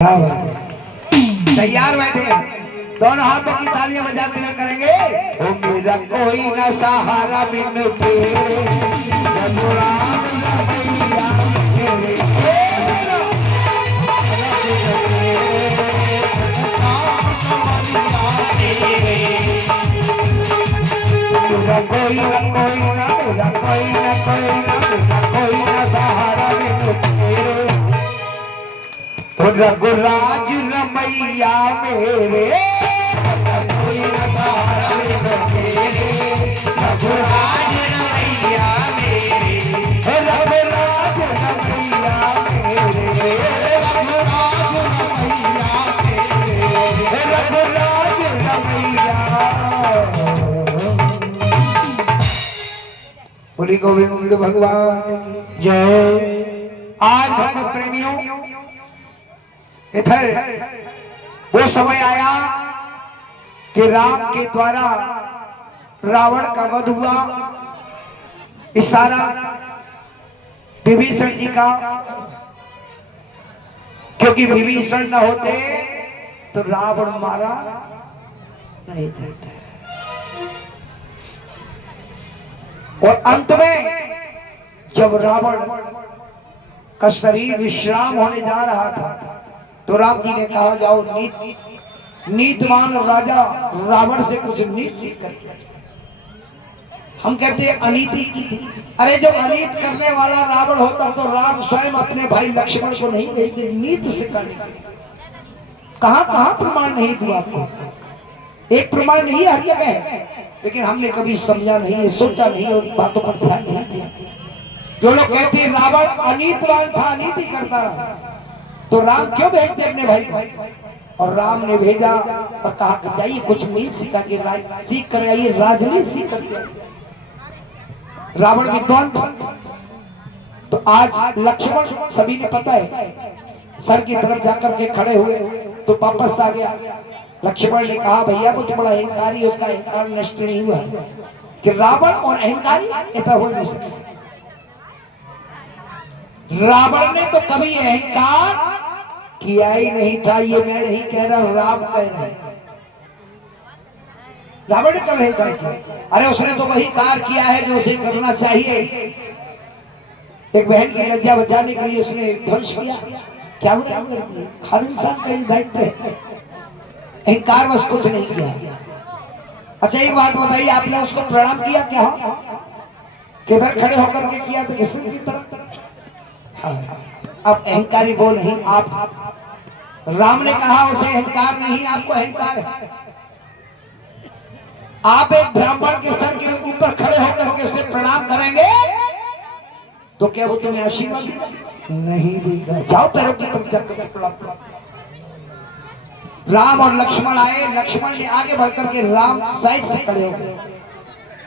तैयार बैठे, दोनों हाथों की तालियां बजाते हुए करेंगे। ओ मेरा कोई न सहारा बिन तेरे, रघुराम रमैया मेरे। मेरा कोई न सहारा बिन तेरे, रघुराज रमैया मेरे। कोई न सहारा बिन तेरे, रघुराज रमैया मेरे। रघुराज रमैया मेरे, रघुराज रमैया मेरे, रघुराज रमैया। बोली गोविंद भगवान जय। आज भगवत प्रेमियों, इधर वो समय आया कि राम के द्वारा रावण का वध हुआ। इशारा विभीषण जी का, क्योंकि विभीषण न होते तो रावण मारा नहीं जाता। और अंत में जब रावण का शरीर विश्राम होने जा रहा था तो राम जी ने कहा, जाओ नीतिवान राजा रावण से कुछ नीति सीख कर। हम कहते हैं अनीति की थी। अरे जब अनीत करने वाला रावण होता तो राम स्वयं अपने भाई लक्ष्मण को नहीं भेजते नीति से करने के लिए। कहां प्रमाण नहीं दूं आपको, एक प्रमाण नहीं हर जगह है, लेकिन हमने कभी समझा नहीं, सोचा नहीं और बातों पर ध्यान नहीं दिया। जो लोग कहते हैं रावण अनीतवान था, अनीति करता रहा, तो राम क्यों भेजते अपने भाई? और राम ने भेजा और कहा कि जाइए कुछ नीति सीखा के सीख कर आइए, राजनीति सीख कर। रावण विद्वान था। तो आज लक्ष्मण, सभी ने पता है, सर की तरफ जाकर के खड़े हुए तो वापस आ गया। लक्ष्मण ने कहा, भैया वो तो बड़ा अहंकारी, उसका अहंकार नष्ट नहीं हुआ कि रावण और अहंकारी ऐसा हो नहीं सकता। रावण ने तो कभी अहंकार किया ही नहीं था, ये मैं नहीं कह रहा, राम कह रहे हैं। रावण ने कभी अहंकार किया? अरे उसने तो वही कार्य किया है जो उसे करना चाहिए। एक बहन की लज्जा बचाने के लिए उसने ध्वंस किया। क्या हर इंसान का दायित्व है, अहंकार बस कुछ नहीं किया। अच्छा एक बात बताइए, आपने उसको प्रणाम किया क्या? किधर खड़े होकर के किया? तो किसी की तरफ। अब अहंकारी वो नहीं आप। राम ने कहा उसे अहंकार नहीं, आपको अहंकार है। आप एक ब्राह्मण के सर के ऊपर खड़े होकर के उसे प्रणाम करेंगे तो क्या वो तुम्हें आशीर्वाद नहीं देगा? जाओ पैरों की तरफ जाकर प्रणाम। राम और लक्ष्मण आए। लक्ष्मण ने आगे बढ़कर के राम साइड से खड़े हो गए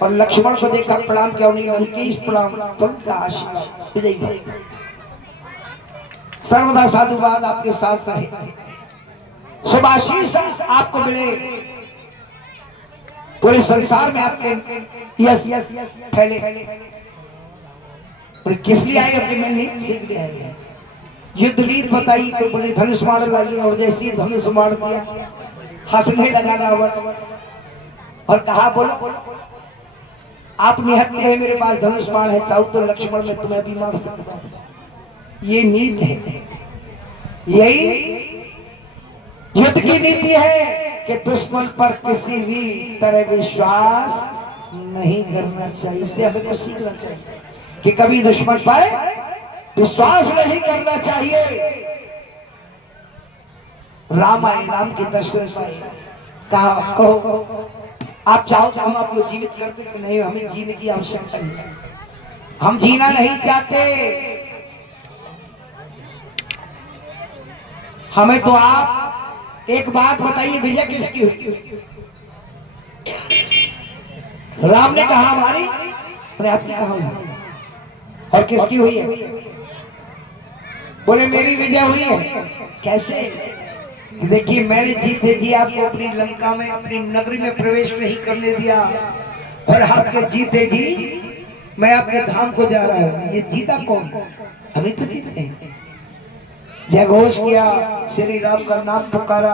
और लक्ष्मण को देखकर प्रणाम किया। उनके इस प्रणाम तुमका आशीर्वाद, सर्वदा साधुवाद आपके साथ रहे, शुभाशीष आपको मिले, पूरे संसार में आपके यश फैले। और किस लिए आए? अपनी मैं नीति सीख लिया है। युद्ध नीति बताई तो बोले धनुष बाण लाइए, और जैसे धनुष बाण दिया हंसने लगा रावण और कहा, बोलो आप निहत्ते हैं, मेरे पास धनुष बाण है, चाहूं तो लक्ष्मण में तुम्हें भी मार सकता हूं। ये नीति है, यही युद्ध की नीति है कि दुश्मन पर किसी भी तरह विश्वास नहीं करना चाहिए। इससे हमें कुछ सीखना चाहिए कि कभी दुश्मन पर विश्वास नहीं करना चाहिए। राम आए, राम के दर्शन पाए, कहा कहो आप चाहो तो हम आपको जीवित करते कि नहीं, हमें जीने की आवश्यकता नहीं, हम जीना नहीं चाहते। हमें तो आप एक बात बताइए, विजय किसकी हुई? राम ने कहा हमारी, और आपने कहा हुई, और किसकी हुई है? बोले मेरी विजय हुई है। कैसे? देखिए मैंने जीते जी आपको अपनी लंका में, अपनी नगरी में प्रवेश नहीं करने दिया, और आपके जीते जी मैं आपके धाम को जा रहा हूँ। ये जीता कौन? अभी तो जीते हैं। जयघोष किया, श्री राम का नाम पुकारा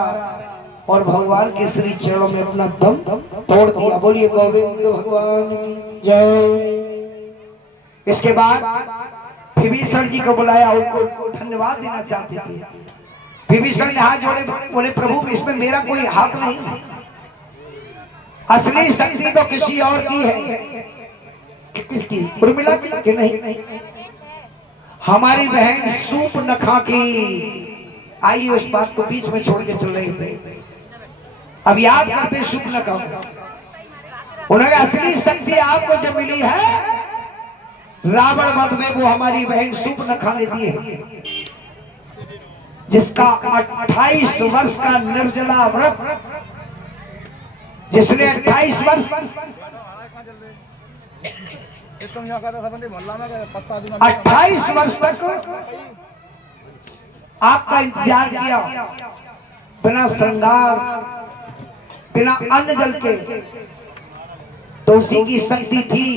और भगवान के श्री चरणों में अपना दम तोड़ दिया। बोलिए गोविंद भगवान की जय। इसके बाद विभीषण जी को बुलाया, उनको धन्यवाद देना चाहते थे। विभीषण ने हाथ जोड़े, बोले प्रभु इसमें मेरा कोई हक नहीं, असली शक्ति तो किसी और की है। किसकी? उर्मिला की कि नहीं? हमारी बहन सूर्पनखा की। आइए उस बात को बीच में छोड़ के चल रहे थे, अब याद करते सूर्पनखा। उन्हें असली शक्ति आपको जो मिली है रावण वध में, वो हमारी बहन सूर्पनखा ने दी है, जिसका 28 वर्ष का निर्जला व्रत, जिसने 28 वर्ष 28 वर्ष तक आपका इंतजार किया, बिना श्रृंगार, बिना अन्न जल के, तो उसी की शक्ति थी।